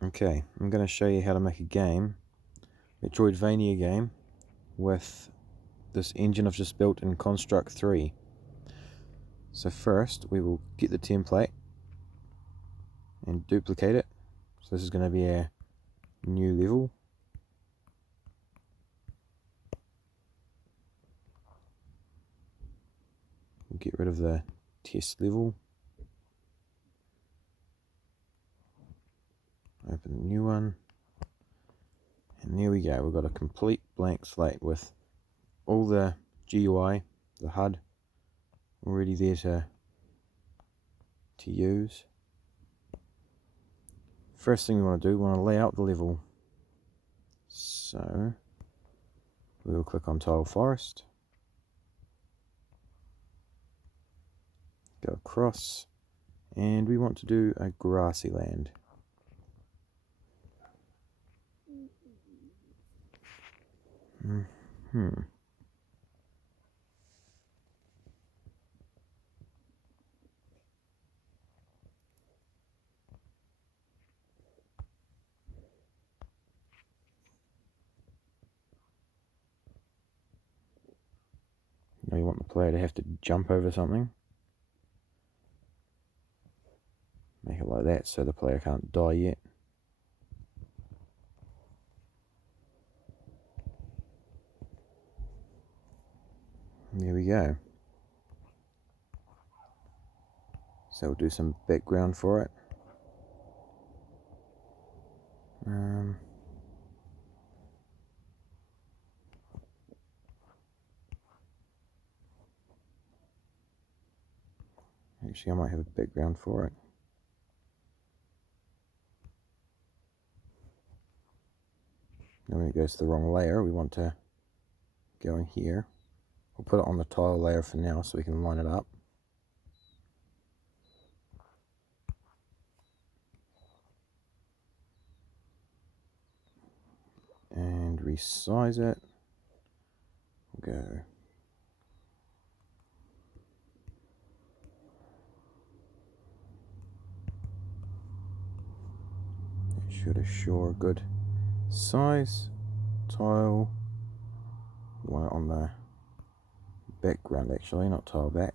Okay, I'm going to show you how to make a game, Metroidvania game, with this engine I've just built in Construct 3. So first we will get the template and duplicate it. So this is going to be a new level. We'll get rid of the test level. Open a new one. And there we go, we've got a complete blank slate with all the GUI, the HUD, already there to use. First thing we want to do, we want to lay out the level. So we will click on Tile Forest, go across, and we want to do a grassy land. Now you want the player to have to jump over something. Make it like that so the player can't die yet. There we go. So we'll do some background for it. Actually, I might have a background for it. Now when it goes to the wrong layer, we want to go in here. We'll put it on the tile layer for now so we can line it up. And resize it. We'll go. It should assure good size. Tile. We want it on the background actually, not tile back.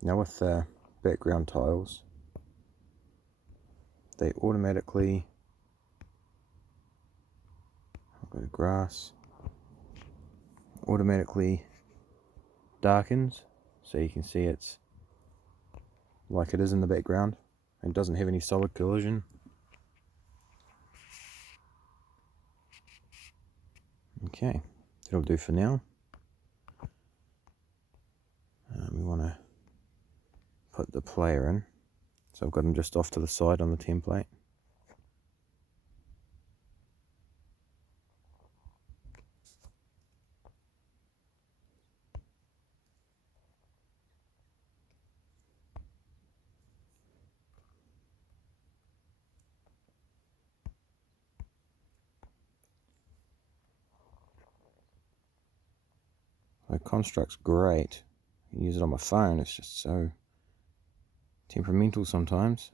Now with the background tiles, they automatically, I'll go to grass, automatically darkens so you can see it's like it is in the background and doesn't have any solid collision. Okay, that'll do for now. We want to put the player in, so I've got him just off to the side on the template. The construct's great. I use it on my phone, it's just so temperamental sometimes.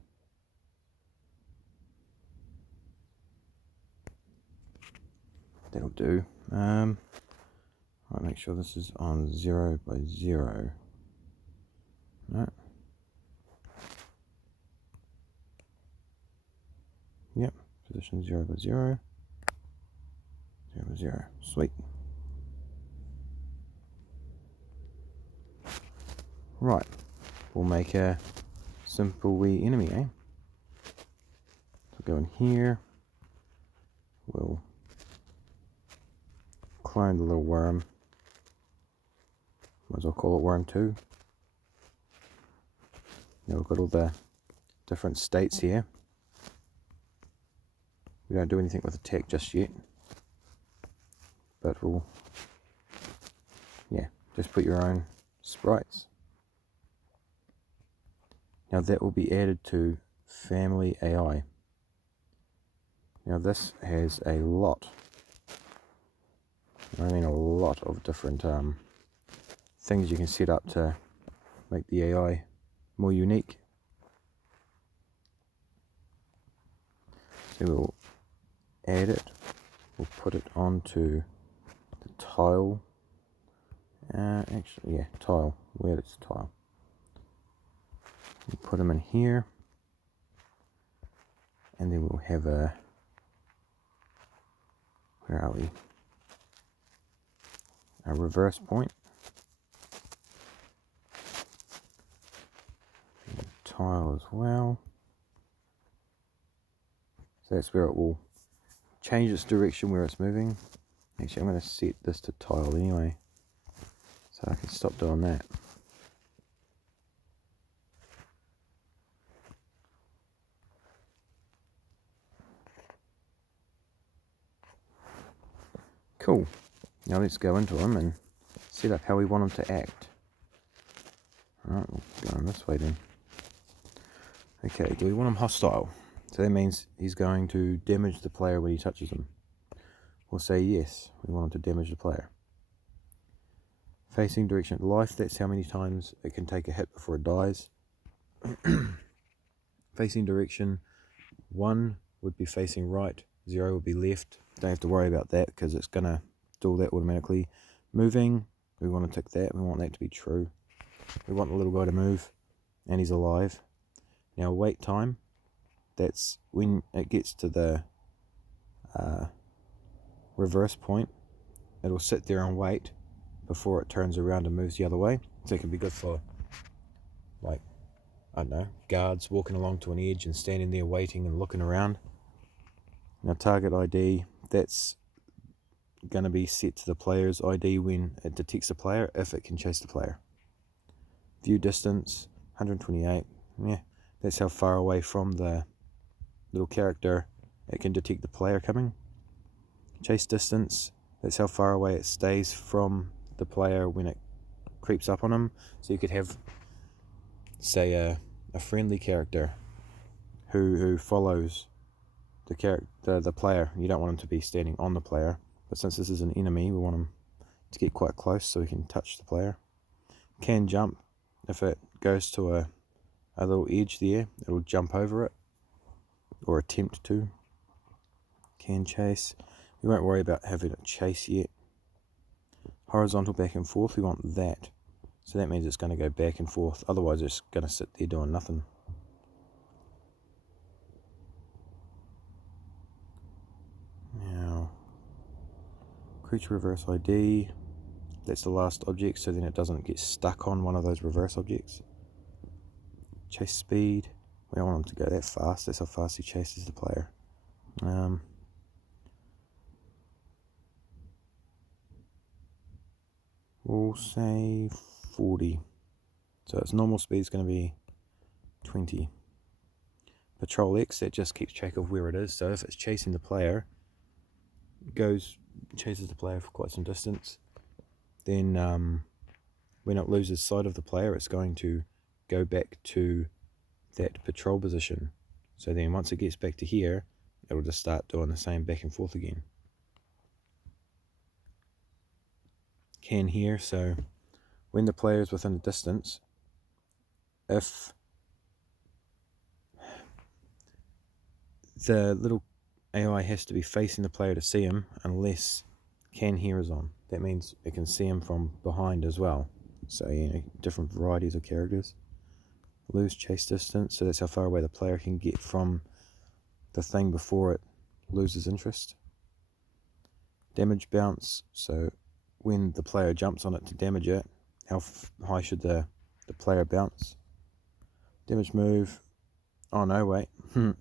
That'll do. I'll make sure this is on 0 by 0. No. Yep, position 0 by 0. 0 by 0. Sweet. Right, we'll make a simple wee enemy, eh? So go in here, we'll clone the little worm, might as well call it worm 2. Now we've got all the different states here. We don't do anything with attack just yet, but we'll, yeah, just put your own sprites. Now that will be added to Family AI. Now this has a lot, I mean a lot of different things you can set up to make the AI more unique. So we'll add it, we'll put it onto the tile. Actually, yeah, tile. Where is tile? We'll put them in here, and then we'll have a, where are we? A reverse point. And tile as well. So that's where it will change its direction where it's moving. Actually, I'm going to set this to tile anyway, so I can stop doing that. Cool. Now let's go into them and set up how we want them to act. Alright, we'll go on this way then. Okay, do we want him hostile? So that means he's going to damage the player when he touches him. We'll say yes, we want him to damage the player. Facing direction of life, that's how many times it can take a hit before it dies. Facing direction, 1 would be facing right, 0 would be left. Don't have to worry about that because it's going to do all that automatically. Moving, we want to tick that, we want that to be true. We want the little guy to move, and he's alive. Now wait time, that's when it gets to the reverse point. It'll sit there and wait before it turns around and moves the other way. So it can be good for, like, I don't know, guards walking along to an edge and standing there waiting and looking around. Now target ID, that's going to be set to the player's ID when it detects a player, if it can chase the player. View distance, 128, yeah, that's how far away from the little character it can detect the player coming. Chase distance, that's how far away it stays from the player when it creeps up on him. So you could have, say, a friendly character who follows the player. You don't want him to be standing on the player, but since this is an enemy, we want him to get quite close so he can touch the player. Can jump, if it goes to a little edge there, it'll jump over it, or attempt to. Can chase, we won't worry about having it chase yet. Horizontal back and forth, we want that. So that means it's going to go back and forth, otherwise it's going to sit there doing nothing. Now, creature reverse ID, that's the last object, so then it doesn't get stuck on one of those reverse objects. Chase speed, we don't want him to go that fast, that's how fast he chases the player. We'll say 40. So its normal speed is going to be 20. Patrol X, that just keeps track of where it is. So if it's chasing the player, chases the player for quite some distance, then when it loses sight of the player, it's going to go back to that patrol position. So then once it gets back to here, it'll just start doing the same back and forth again. Can hear, so when the player is within a distance, if the little AI has to be facing the player to see him, unless can hear is on. That means it can see him from behind as well. So, you know, different varieties of characters. Lose chase distance, so that's how far away the player can get from the thing before it loses interest. Damage bounce, so when the player jumps on it to damage it, how high should the player bounce? Damage move, oh no, wait,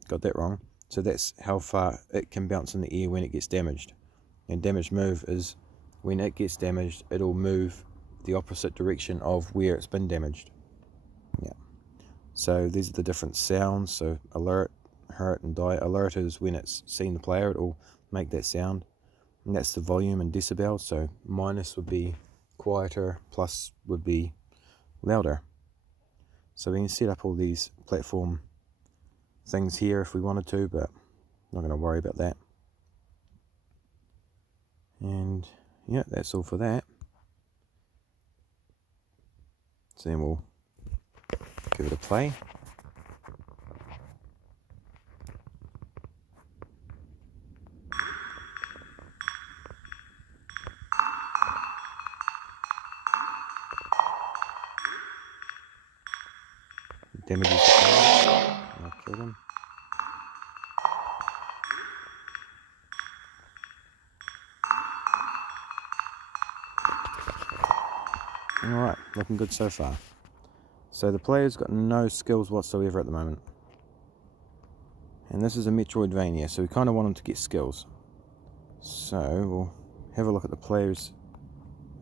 got that wrong. So that's how far it can bounce in the air when it gets damaged. And damage move is when it gets damaged, it'll move the opposite direction of where it's been damaged. Yeah. So these are the different sounds. So alert, hurt, and die. Alert is when it's seen the player, it'll make that sound. And that's the volume in decibels. So minus would be quieter, plus would be louder. So we can set up all these platform things here if we wanted to, but I'm not going to worry about that. And yeah, that's all for that. So then we'll give it a play. damages the player. And I killed him. Alright, looking good so far. So the player's got no skills whatsoever at the moment. And this is a Metroidvania, so we kind of want him to get skills. So we'll have a look at the player's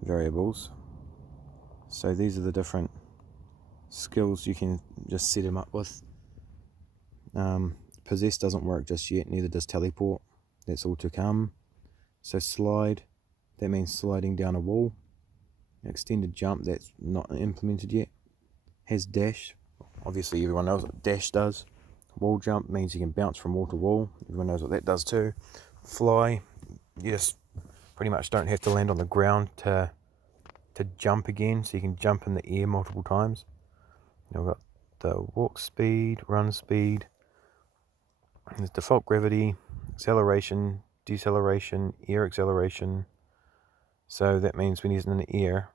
variables. So these are the different skills you can just set him up with. Possess doesn't work just yet, neither does teleport. That's all to come. So slide, that means sliding down a wall. Extended jump, that's not implemented yet. Has dash, obviously everyone knows what dash does. Wall jump means you can bounce from wall to wall, everyone knows what that does too. Fly, you just pretty much don't have to land on the ground to jump again, so you can jump in the air multiple times. Now we've got the walk speed, run speed, there's default gravity, acceleration, deceleration, air acceleration. So that means when he's in the air,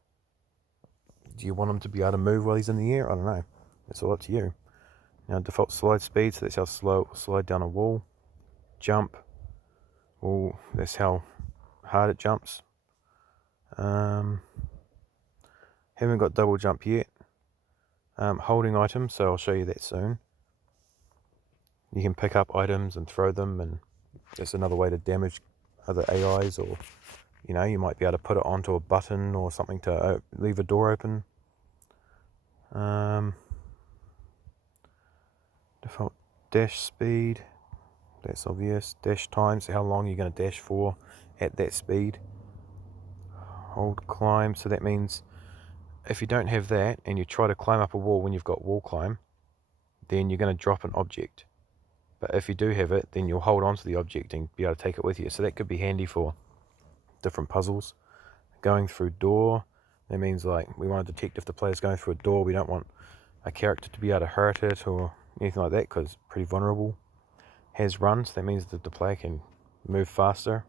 do you want him to be able to move while he's in the air? I don't know. It's all up to you. Now default slide speed, so that's how slow it will slide down a wall. Jump, well, that's how hard it jumps. Haven't got double jump yet. Holding items, so I'll show you that soon. You can pick up items and throw them, and that's another way to damage other AIs, or you know, you might be able to put it onto a button or something to leave a door open. Default dash speed, that's obvious. Dash time, so how long you're going to dash for at that speed. Hold climb, so that means if you don't have that and you try to climb up a wall when you've got wall climb, then you're going to drop an object. But if you do have it, then you'll hold on to the object and be able to take it with you. So that could be handy for different puzzles. Going through door, that means like we want to detect if the player's going through a door. We don't want a character to be able to hurt it or anything like that because it's pretty vulnerable. Has runs, that means that the player can move faster.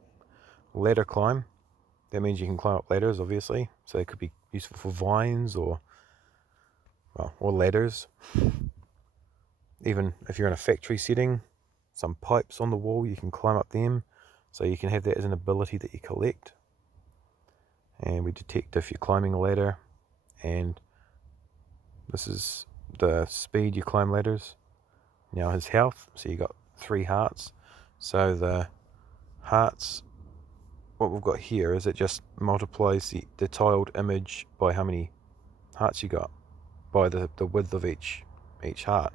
Ladder climb, that means you can climb up ladders, obviously. So it could be useful for vines or ladders. Even if you're in a factory setting, some pipes on the wall, you can climb up them. So you can have that as an ability that you collect. And we detect if you're climbing a ladder. And this is the speed you climb ladders. Now his health, so you got 3 hearts. So the hearts, what we've got here is it just multiplies the tiled image by how many hearts you got, by the width of each heart.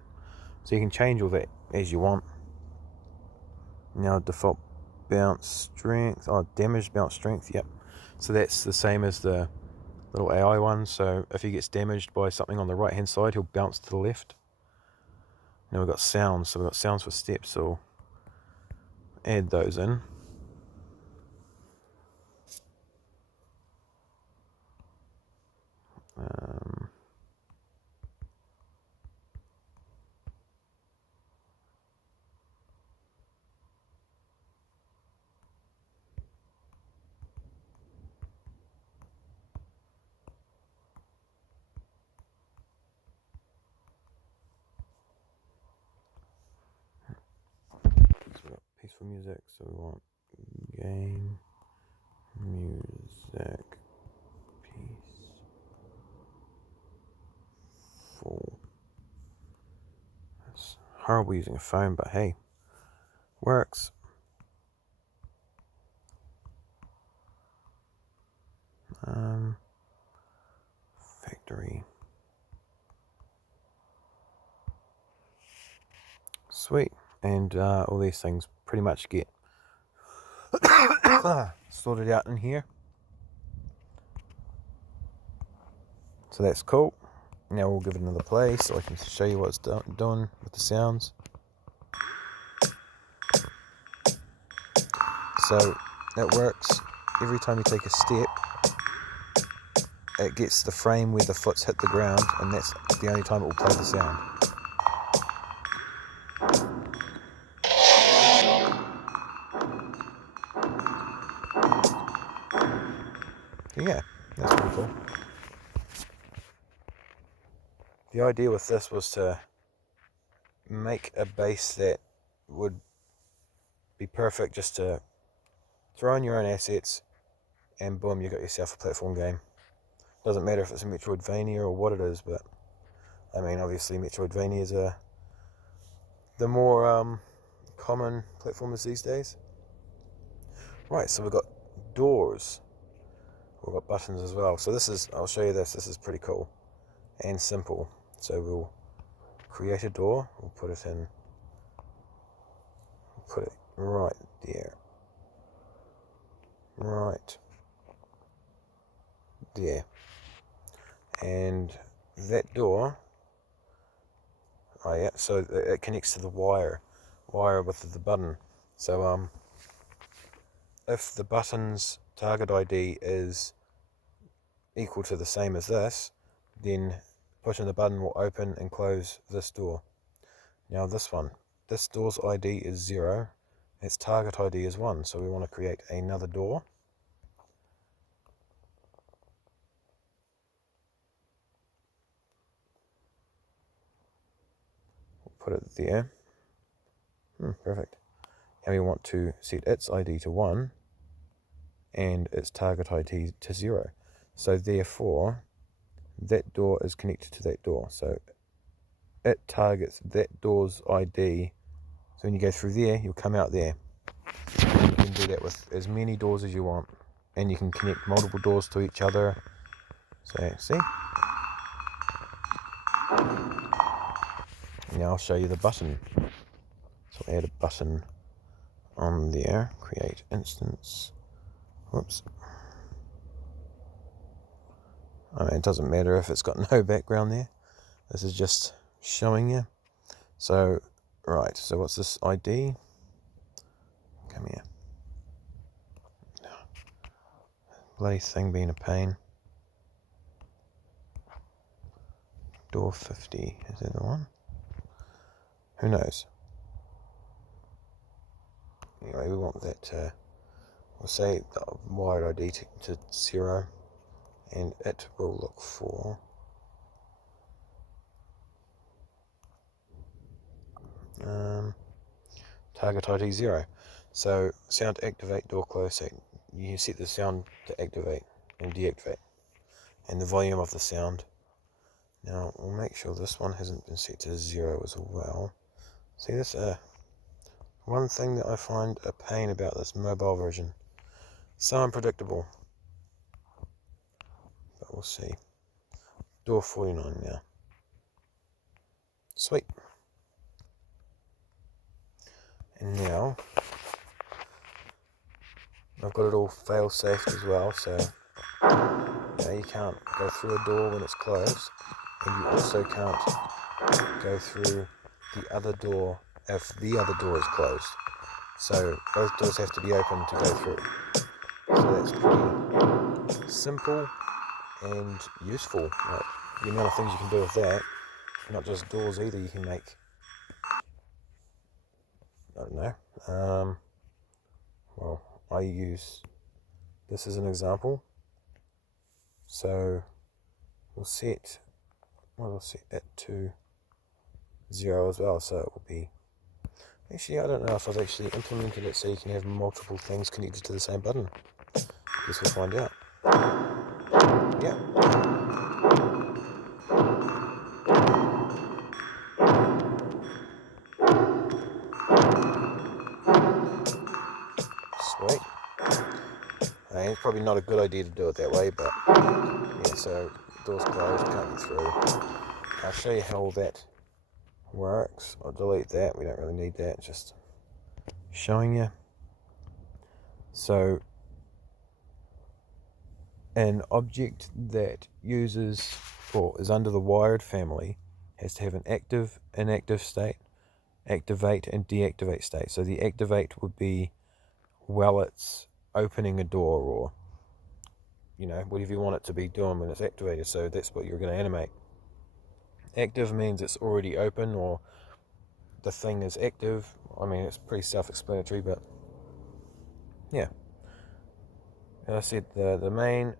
So you can change all that as you want. Now default bounce strength, damage bounce strength, yep. So that's the same as the little AI one. So if he gets damaged by something on the right hand side, he'll bounce to the left. Now we've got sounds, so we've got sounds for steps, so add those in. So we've got peaceful music, so we want game, music, peaceful. It's horrible using a phone, but hey, works. Factory. Sweet. And all these things pretty much get sorted out in here. So that's cool. Now we'll give it another play so I can show you what it's doing with the sounds. So it works every time you take a step. It gets the frame where the foot's hit the ground, and that's the only time it will play the sound. Yeah, that's pretty cool. The idea with this was to make a base that would be perfect just to throw in your own assets, and boom, you got yourself a platform game. Doesn't matter if it's a Metroidvania or what it is, but I mean, obviously Metroidvanias are the more common platformers these days. Right, so we've got doors. We've got buttons as well. So this is, I'll show you this. This is pretty cool and simple. So we'll create a door. We'll put it in. Put it right there. Right there. And that door, oh yeah, so it connects to the wire with the button. So if the button's target ID is equal to the same as this, then pushing the button will open and close this door. Now this door's ID is 0, its target ID is 1, so we want to create another door. We'll put it there. Perfect. And we want to set its ID to 1 and its target ID to 0. So therefore, that door is connected to that door. So it targets that door's ID. So when you go through there, you'll come out there. And you can do that with as many doors as you want. And you can connect multiple doors to each other. So, see? Now I'll show you the button. So add a button on there. Create instance. Whoops. I mean, it doesn't matter if it's got no background there. This is just showing you. So, right, so what's this ID? Come here. Bloody thing being a pain. Door 50, is that the one? Who knows? Anyway, we want that, we'll say the wire ID to 0, and it will look for target ID 0. So sound activate, door close. So you set the sound to activate and deactivate, and the volume of the sound. Now we'll make sure this one hasn't been set to 0 as well. See, this one thing that I find a pain about this mobile version. So unpredictable. But we'll see. Door 49 now. Sweet. And now I've got it all fail-safe as well, so you can't go through a door when it's closed, and you also can't go through the other door if the other door is closed. So both doors have to be open to go through. So that's pretty simple and useful. Like, the amount of things you can do with that, not just doors either. You can make, I don't know, well, I use this as an example. So we'll set it to 0 as well, so it will be, actually I don't know if I've actually implemented it so you can have multiple things connected to the same button. Guess we'll find out. Yeah. Sweet. It's probably not a good idea to do it that way, but yeah, so doors closed, can't get through. I'll show you how all that works. I'll delete that, we don't really need that, just showing you. So an object that uses or is under the wired family has to have an active, inactive state, activate and deactivate state. So the activate would be while it's opening a door, or whatever you want it to be doing when it's activated. So that's what you're going to animate. Active means it's already open, or the thing is active. I mean, it's pretty self-explanatory, but yeah. As I said, the main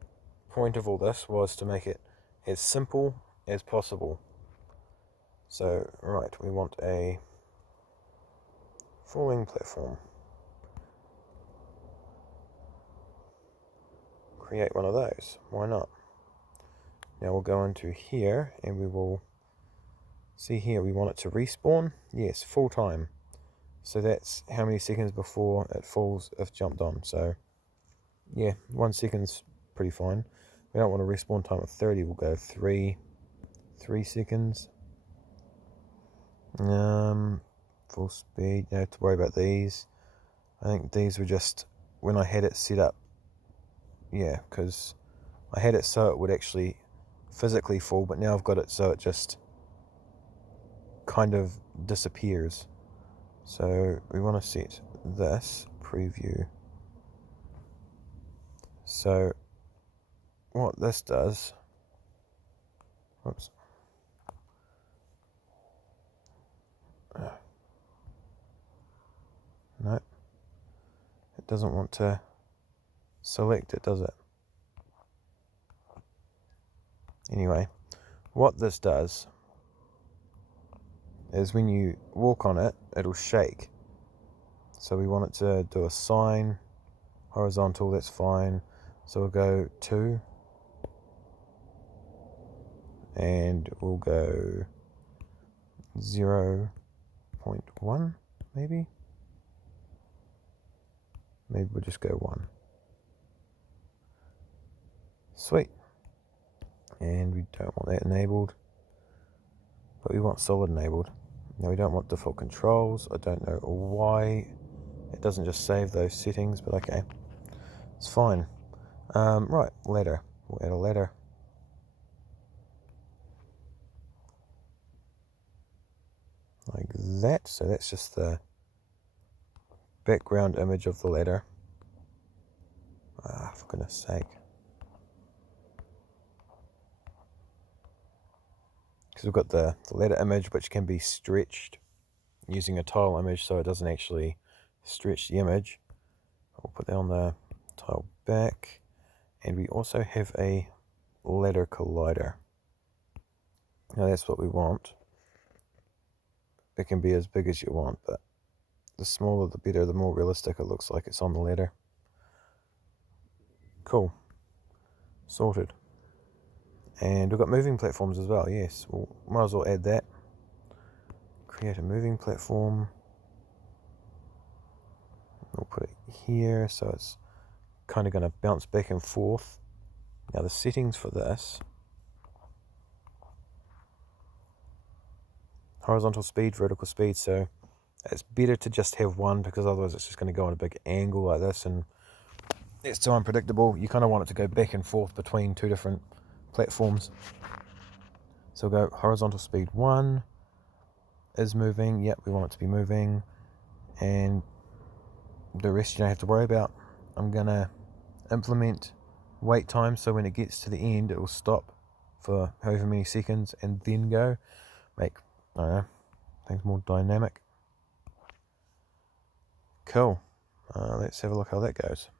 point of all this was to make it as simple as possible. So, right, we want a falling platform. Create one of those. Why not? Now we'll go into here and we will see here we want it to respawn. Yes, full time. So that's how many seconds before it falls if jumped on. So yeah, 1 second's pretty fine. We don't want a respawn time of 30. We'll go 3 seconds. Full speed. You don't have to worry about these. I think these were just when I had it set up. Yeah, because I had it so it would actually physically fall, but now I've got it so it just kind of disappears. So we want to set this preview. So what this does, whoops, no, it doesn't want to select it, does it? Anyway, what this does is when you walk on it, it'll shake. So we want it to do a sine, horizontal, that's fine. So we'll go 2, and we'll go 0.1, maybe we'll just go 1. Sweet. And we don't want that enabled, but we want solid enabled. Now we don't want default controls. I don't know why it doesn't just save those settings, but okay, it's fine. Right, ladder. We'll add a ladder. Like that. So that's just the background image of the ladder. For goodness sake. Because we've got the ladder image, which can be stretched using a tile image, so it doesn't actually stretch the image. We'll put that on the tile back. And we also have a ladder collider. Now that's what we want. It can be as big as you want, but the smaller the better, the more realistic it looks like it's on the ladder. Cool. Sorted. And we've got moving platforms as well, yes. Well, might as well add that. Create a moving platform. We'll put it here, so it's kind of going to bounce back and forth. Now the settings for this: horizontal speed, vertical speed. So it's better to just have one, because otherwise it's just going to go on a big angle like this, and it's too unpredictable. You kind of want it to go back and forth between 2 different platforms. So we'll go horizontal speed 1 is moving. Yep, we want it to be moving, and the rest you don't have to worry about. I'm gonna implement wait time, so when it gets to the end it will stop for however many seconds and then go. Make, I don't know, things more dynamic. Cool. Let's have a look how that goes.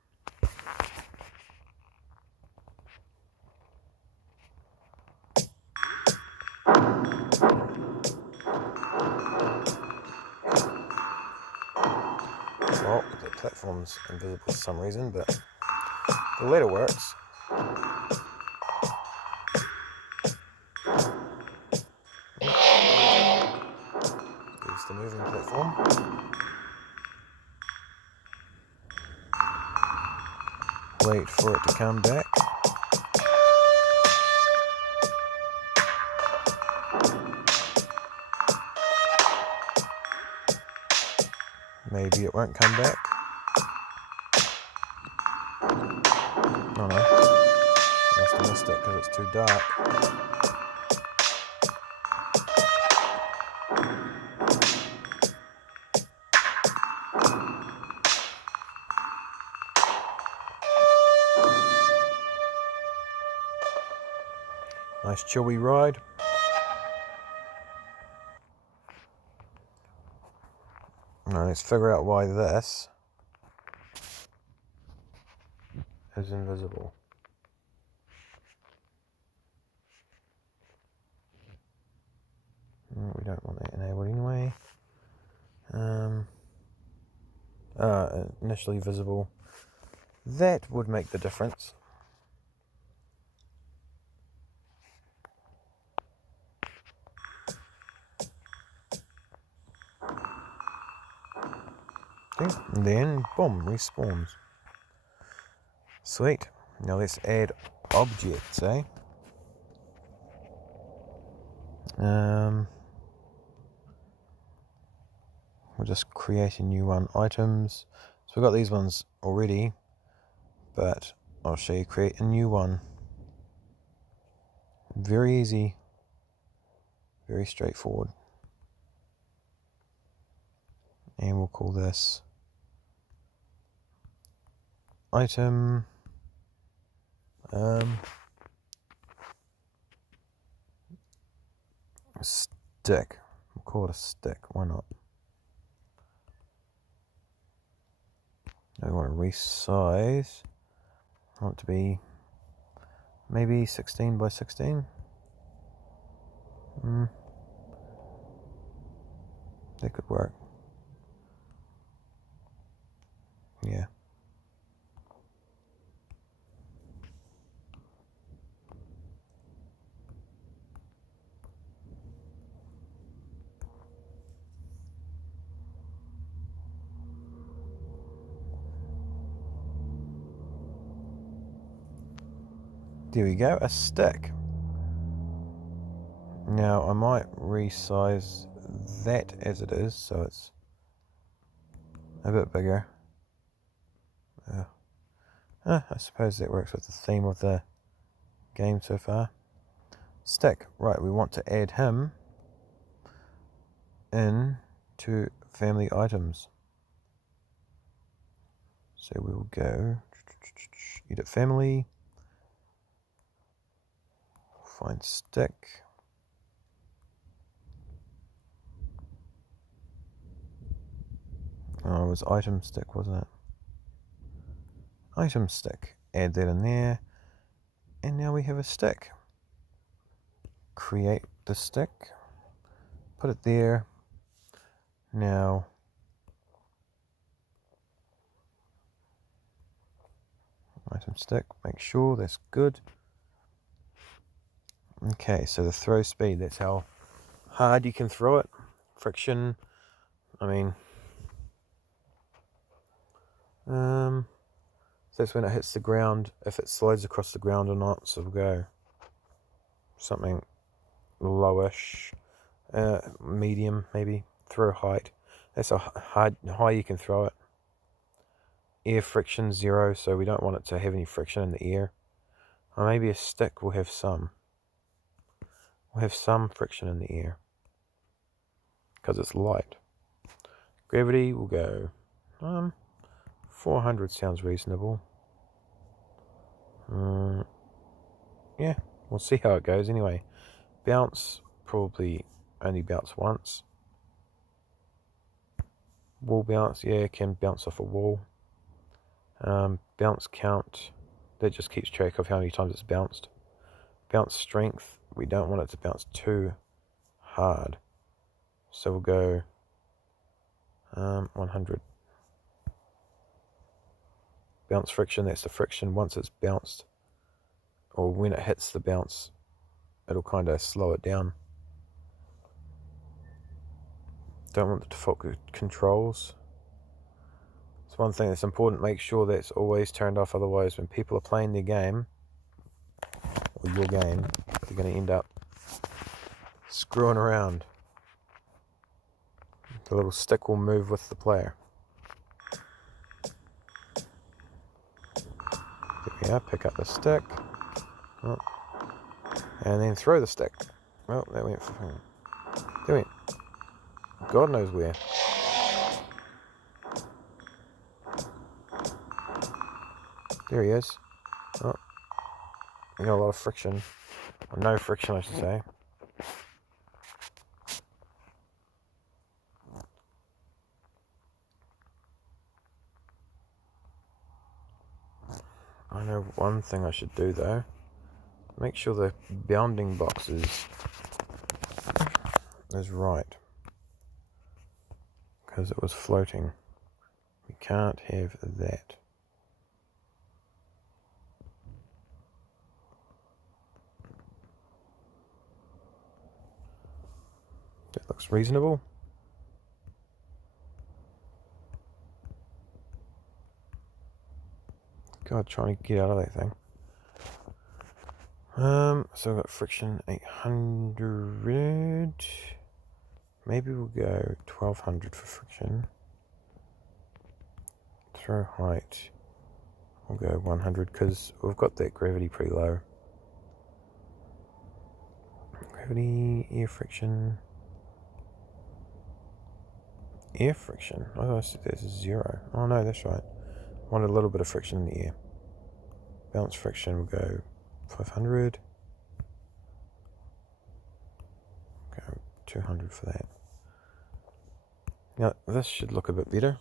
Well, the platform's invisible for some reason, but the ladder works. There's the moving platform. Wait for it to come back. Maybe it won't come back. Oh no. I must have missed it because it's too dark. Nice chewy ride. Now let's figure out why this is invisible. We don't want that enabled anyway. initially visible. That would make the difference. Okay, and then boom, respawns. Sweet. Now let's add objects, eh? We'll just create a new one. Items. So we've got these ones already, but I'll show you. Create a new one. Very easy. Very straightforward. And we'll call this item. Stick. We'll call it a stick. Why not? I want to resize. I want it to be maybe 16 by 16. That could work. Yeah. There we go, a stick. Now I might resize that as it is, so it's a bit bigger. I suppose that works with the theme of the game so far. Stick, right, we want to add him in to family items. So we'll go edit family, find stick. Oh, it was item stick, wasn't it? Item stick. Add that in there. And now we have a stick. Create the stick. Put it there. Now, item stick. Make sure that's good. Okay, so the throw speed. That's how hard you can throw it. Friction. I mean, that's when it hits the ground, if it slides across the ground or not. So we'll go something lowish, medium maybe. Throw height. That's how high you can throw it. Air friction 0, so we don't want it to have any friction in the air. Or maybe a stick will have some. We'll have some friction in the air because it's light. Gravity will go 400 sounds reasonable. Yeah, we'll see how it goes anyway. Bounce, probably only bounce once. Wall bounce, yeah, it can bounce off a wall. Bounce count, that just keeps track of how many times it's bounced. Bounce strength, we don't want it to bounce too hard. So we'll go 100. Bounce friction, that's the friction once it's bounced, or when it hits the bounce, it'll kind of slow it down. Don't want the default controls. It's one thing that's important, make sure that's always turned off, otherwise when people are playing their game, or your game, they're going to end up screwing around. The little stick will move with the player. There we are, pick up the stick. Oh. And then throw the stick. Well, that went for... That went... God knows where. There he is. Oh. We got a lot of friction. Or no friction, I should say. I know one thing I should do though. Make sure the bounding box is right. Because it was floating. We can't have that. That looks reasonable. God, trying to get out of that thing. So I've got friction 800. Maybe we'll go 1200 for friction. Throw height, we'll go 100 because we've got that gravity pretty low. Gravity, air friction. Air friction? Oh, I said that's 0. Oh no, that's right. Want a little bit of friction in the air. Balance friction, we'll go 500. Go 200 for that. Now, this should look a bit better.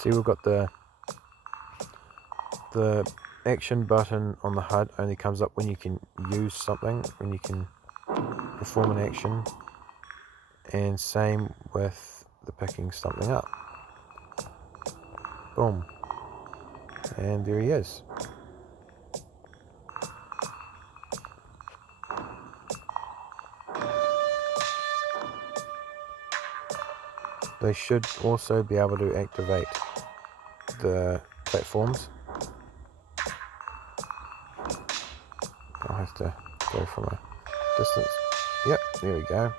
See, we've got the action button on the HUD only comes up when you can use something, when you can perform an action, and same with the picking something up. Boom. And there he is. They should also be able to activate the platforms. I'll have to go from a distance. Yep, there we go.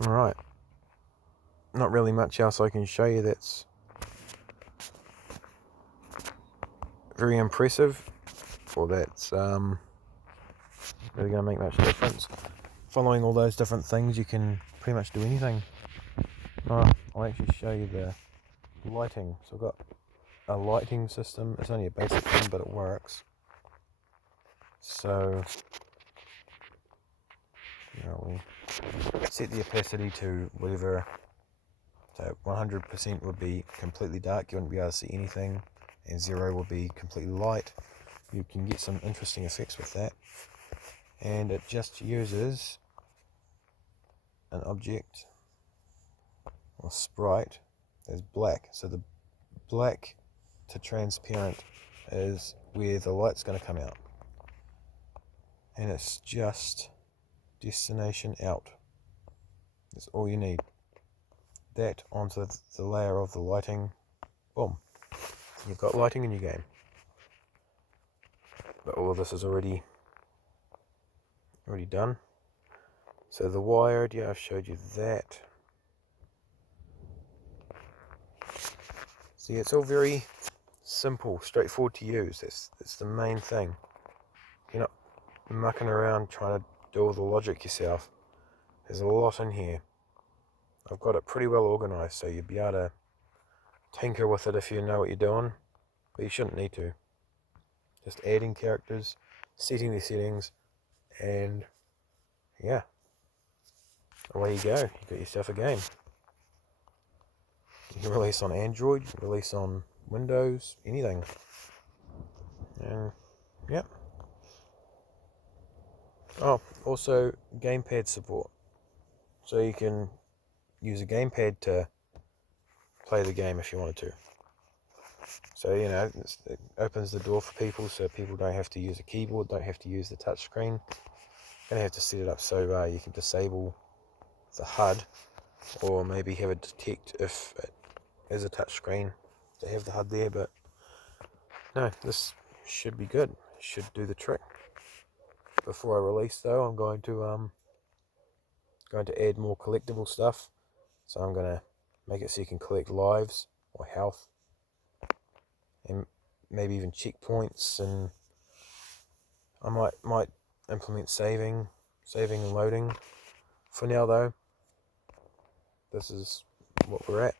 Alright. Not really much else I can show you that's very impressive, or that's really going to make much difference. Following all those different things, you can pretty much do anything. I'll actually show you the lighting. So I've got a lighting system. It's only a basic thing, but it works. So we set the opacity to whatever. So 100% would be completely dark, you wouldn't be able to see anything, and 0 will be completely light. You can get some interesting effects with that. And it just uses an object or sprite as black. So the black to transparent is where the light's going to come out. And it's just destination out. That's all you need. That onto the layer of the lighting. Boom. You've got lighting in your game. But all of this is already done. So the wired, yeah, I've showed you that. See, it's all very simple, straightforward to use. That's the main thing. You're not mucking around trying to do all the logic yourself. There's a lot in here. I've got it pretty well organized, so you'll be able to tinker with it if you know what you're doing, but you shouldn't need to. Just adding characters, setting the settings, and yeah, away you go. You got yourself a game. You can release on Android, release on Windows, anything. Yep. Oh, also gamepad support. So you can use a gamepad to play the game if you wanted to. So, it opens the door for people, so people don't have to use a keyboard, don't have to use the touch screen. You're going to have to set it up so you can disable the HUD, or maybe have it detect if it is a touch screen to have the HUD there, but no, this should be good. It should do the trick. Before I release though, I'm going to add more collectible stuff. So I'm going to make it so you can collect lives or health, and maybe even checkpoints, and I might implement saving and loading. For now though, this is what we're at.